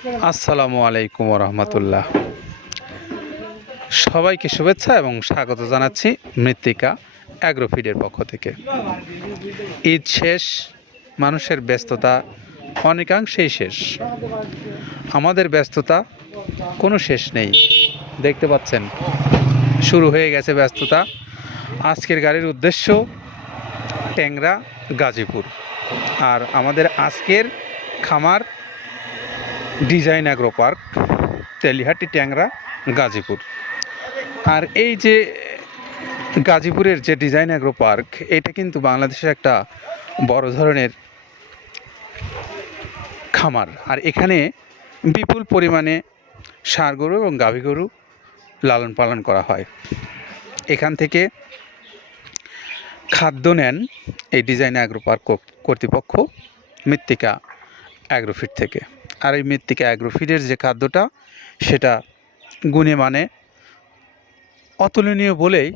আসসালামু আলাইকুম রহমতুল্লাহ সবাইকে শুভেচ্ছা এবং স্বাগত জানাচ্ছি মৃত্তিকা অ্যাগ্রোফিডের পক্ষ থেকে। ঈদ শেষ, মানুষের ব্যস্ততা অনেকাংশেই শেষ। আমাদের ব্যস্ততা কোনো শেষ নেই। দেখতে পাচ্ছেন, শুরু হয়ে গেছে ব্যস্ততা। আজকের গাড়ির উদ্দেশ্য ট্যাংরা গাজীপুর। আর আমাদের আজকের খামার ডিজাইন অ্যাগ্রো পার্ক তেলিহাটি, ট্যাংরা, গাজীপুর। আর এই যে গাজীপুরের যে ডিজাইন অ্যাগ্রো পার্ক এটা কিন্তু বাংলাদেশের একটা বড় ধরনের খামার। আর এখানে বিপুল পরিমাণে ষাঁড় গরু এবং গাভী গরু লালন পালন করা হয়। এখান থেকে খাদ্য নেন এই ডিজাইন অ্যাগ্রো পার্ক কর্তৃপক্ষ মৃত্তিকা অ্যাগ্রোফিট থেকে। আর এই মৃত্তিকা অ্যাগ্রোফিডের যে খাদ্যটা, সেটা গুণে মানে অতুলনীয় বলেই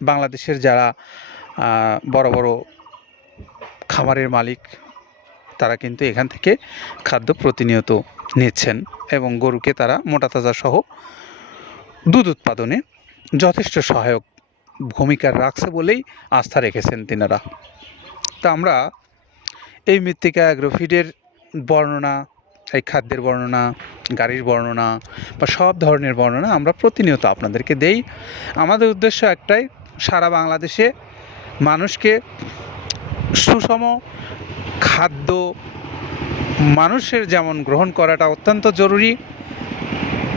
বাংলাদেশের যারা বড় বড় খামারের মালিক, তারা কিন্তু এখান থেকে খাদ্য প্রতিনিয়ত নিচ্ছেন এবং গরুকে তারা মোটা তাজা সহ দুধ উৎপাদনে যথেষ্ট সহায়ক ভূমিকা রাখছে বলেই আস্থা রেখেছেন তিনারা। তা আমরা এই মৃত্তিকা অ্যাগ্রোফিডের বর্ণনা, এই খাদ্যের বর্ণনা, গাড়ির বর্ণনা বা সব ধরনের বর্ণনা আমরা প্রতিনিয়ত আপনাদেরকে দেই। আমাদের উদ্দেশ্য একটাই, সারা বাংলাদেশে মানুষকে সুষম খাদ্য, মানুষের যেমন গ্রহণ করাটা অত্যন্ত জরুরি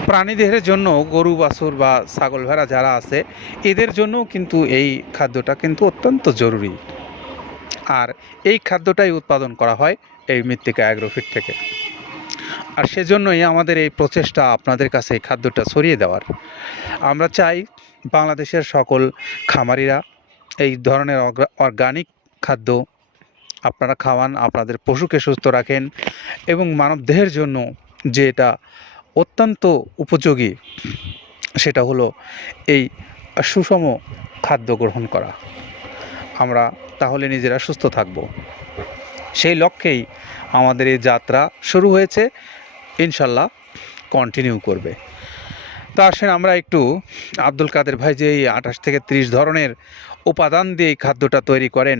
প্রাণীদেহের জন্য গরু, বাছুর বা ছাগল ভেড়া যারা আছে, এদের জন্যও কিন্তু এই খাদ্যটা কিন্তু অত্যন্ত জরুরি। আর এই খাদ্যটাই উৎপাদন করা হয়। এই মৃত্তিকা অ্যাগ্রোফিট থেকে। আর সেজন্যই আমাদের এই প্রচেষ্টা আপনাদের কাছে এই খাদ্যটা ছড়িয়ে দেওয়ার। আমরা চাই বাংলাদেশের সকল খামারিরা এই ধরনের অর্গানিক খাদ্য আপনারা খাওয়ান, আপনাদের পশুকে সুস্থ রাখেন এবং মানবদেহের জন্য যে এটা অত্যন্ত উপযোগী, সেটা হলো এই সুষম খাদ্য গ্রহণ করা। আমরা তাহলে নিজেরা সুস্থ থাকব। সেই লক্ষ্যেই আমাদের এই যাত্রা শুরু হয়েছে। ইনশাল্লাহ কন্টিনিউ করবে। তো আসেন আমরা একটু আব্দুল কাদের ভাই যে এই আঠাশ থেকে ত্রিশ ধরনের উপাদান দিয়ে এই খাদ্যটা তৈরি করেন,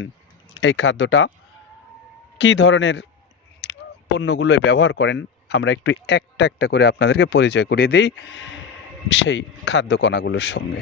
এই খাদ্যটা কী ধরনের পণ্যগুলো ব্যবহার করেন, আমরা একটু একটা একটা করে আপনাদেরকে পরিচয় করিয়ে দিই সেই খাদ্য কণাগুলোর সঙ্গে।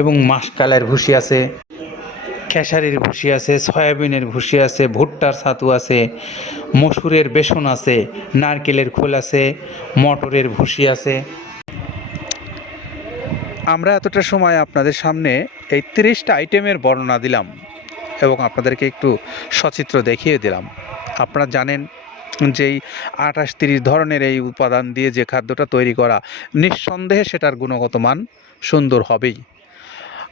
এবং মাসকালের ভুসি আছে, খেসারির ভুসি আছে, সয়াবিনের ভুসি আছে, ভুট্টার ছাতু আছে, মসুরের বেসন আছে, নারকেলের খোল আছে, মটরের ভুসি আছে। আমরা এতটা সময় আপনাদের সামনে এই তিরিশটা আইটেমের বর্ণনা দিলাম এবং আপনাদেরকে একটু সচিত্র দেখিয়ে দিলাম। আপনারা জানেন যেই আঠাশ তিরিশ ধরনের এই উপাদান দিয়ে যে খাদ্যটা তৈরি করা, নিঃসন্দেহে সেটার গুণগত মান সুন্দর হবেই।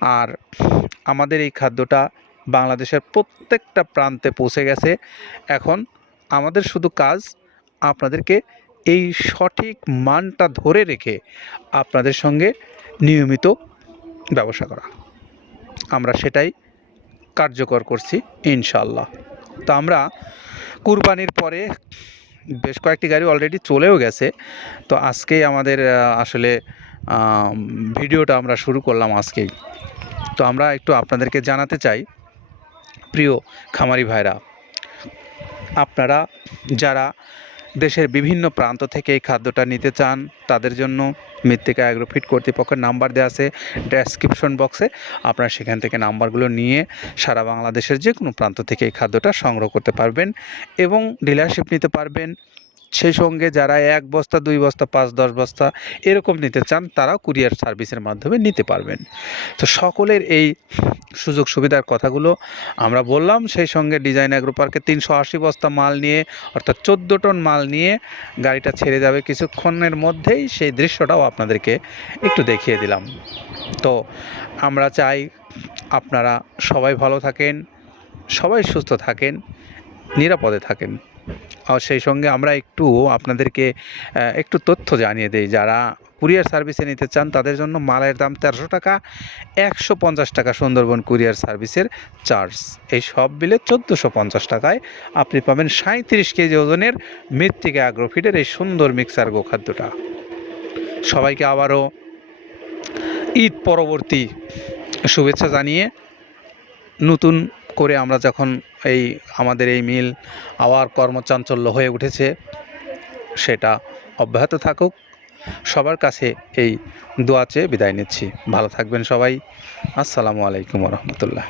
আর আমাদের এই খাদ্যটা বাংলাদেশের প্রত্যেকটা প্রান্তে পৌঁছে গেছে। এখন আমাদের শুধু কাজ আপনাদেরকে এই সঠিক মানটা ধরে রেখে আপনাদের সঙ্গে নিয়মিত ব্যবসা করা। আমরা সেটাই কার্যকর করছি ইনশাল্লাহ তো আমরা কুরবানির পরে বেশ কয়েকটি গাড়ি অলরেডি চলেও গেছে। তো আজকেই আমাদের আসলে ভিডিওটা আমরা শুরু করলাম আজকেই। তো আমরা একটু আপনাদেরকে জানাতে চাই, প্রিয় খামারি ভাইরা, আপনারা যারা দেশের বিভিন্ন প্রান্ত থেকে এই খাদ্যটা নিতে চান, তাদের জন্য মৃত্তিকা অ্যাগ্রোফিট কর্তৃপক্ষের নাম্বার দেওয়া আছে ডেসক্রিপশন বক্সে। আপনারা সেখান থেকে নাম্বারগুলো নিয়ে সারা বাংলাদেশের যে কোনো প্রান্ত থেকে এই খাদ্যটা সংগ্রহ করতে পারবেন এবং ডিলারশিপ নিতে পারবেন। সেই সঙ্গে যারা এক বস্তা, দুই বস্তা, পাঁচ, দশ বস্তা এরকম নিতে চান, তারাও কুরিয়ার সার্ভিসের মাধ্যমে নিতে পারবেন। তো সকলের এই সুযোগ সুবিধার কথাগুলো আমরা বললাম। সেই সঙ্গে ডিজাইন অ্যাগ্রো পার্কে তিনশো আশি বস্তা মাল নিয়ে, অর্থাৎ চোদ্দ টন মাল নিয়ে গাড়িটা ছেড়ে যাবে কিছুক্ষণের মধ্যেই, সেই দৃশ্যটাও আপনাদেরকে একটু দেখিয়ে দিলাম। তো আমরা চাই আপনারা সবাই ভালো থাকেন, সবাই সুস্থ থাকেন। নিরাপদে থাকেন। আর সেই সঙ্গে আমরা একটু আপনাদেরকে একটু তথ্য জানিয়ে দিই। যারা কুরিয়ার সার্ভিসে নিতে চান, তাদের জন্য মালের দাম তেরোশো টাকা, একশো পঞ্চাশ টাকা সুন্দরবন কুরিয়ার সার্ভিসের চার্জ। এই সব বিলে চোদ্দোশো পঞ্চাশ টাকায় আপনি পাবেন সাঁত্রিশ কেজি ওজনের মৃত্তিকা অ্যাগ্রোফিটের এই সুন্দর মিক্সার গোখাদ্যটা। সবাইকে আবারও ঈদ পরবর্তী শুভেচ্ছা জানিয়ে নতুন করে আমরা যখন এই আমাদের এই মিল আবার কর্মচাঞ্চল্য হয়ে উঠেছে, সেটা অব্যাহত থাকুক। সবার কাছে এই দোয়া চেয়ে বিদায় নিচ্ছি। ভালো থাকবেন সবাই। আসসালামু আলাইকুম রহমতুল্লাহ।